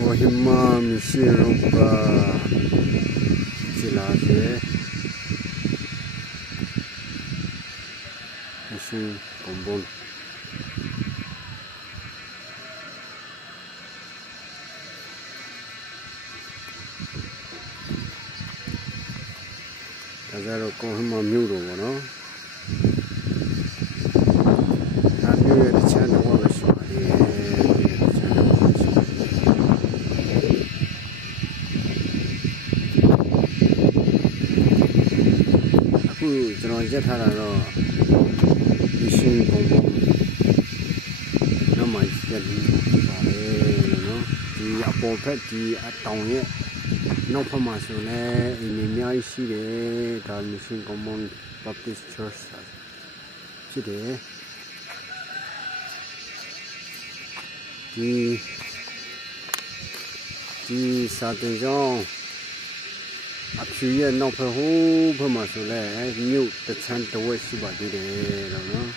Kohima Mishiroba Silase Missing Combon Tazaro Kohima Muro, no? I knew it the channel wasကျွန်တော်ရက်ထားတာတော့ဒီရှင်ပုံပုံနောက်မှရက်ပြီးပါလေနော်ဒီအပေါ်ဖက်ဒီအတောင်ရဲ့နောက်ဖက်မှာဆိုလည်းအင်းအများကြီးရှိတယ်ဒါမရှင်ပုံပုံ Baptist Church ဖြစ်တယ်ဒီစာတင်ကြောင်းအဖြူရဲ့နောက်ဖက်ဟိုးဖက်မှာဆိုလဲမြို့တချမ်းတဝက်ရှိပါသေးတယ်လို့နော်